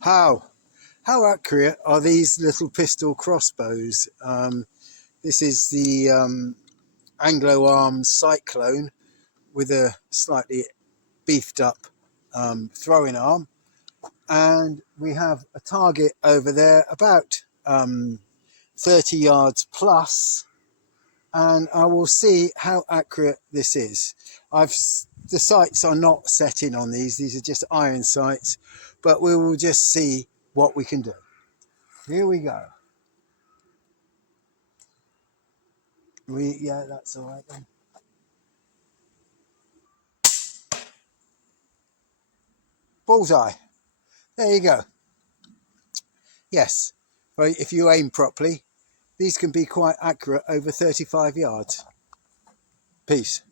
How accurate are these little pistol crossbows? This is the Anglo Arms Cyclone with a slightly beefed up throwing arm, and we have a target over there about 30 yards plus, and I will see how accurate this is. The sights are not set in on these are just iron sights, but we will just see what we can do. Here we go. Yeah, that's all right then. Bullseye. There you go. Yes, but if you aim properly, these can be quite accurate over 35 yards. Peace.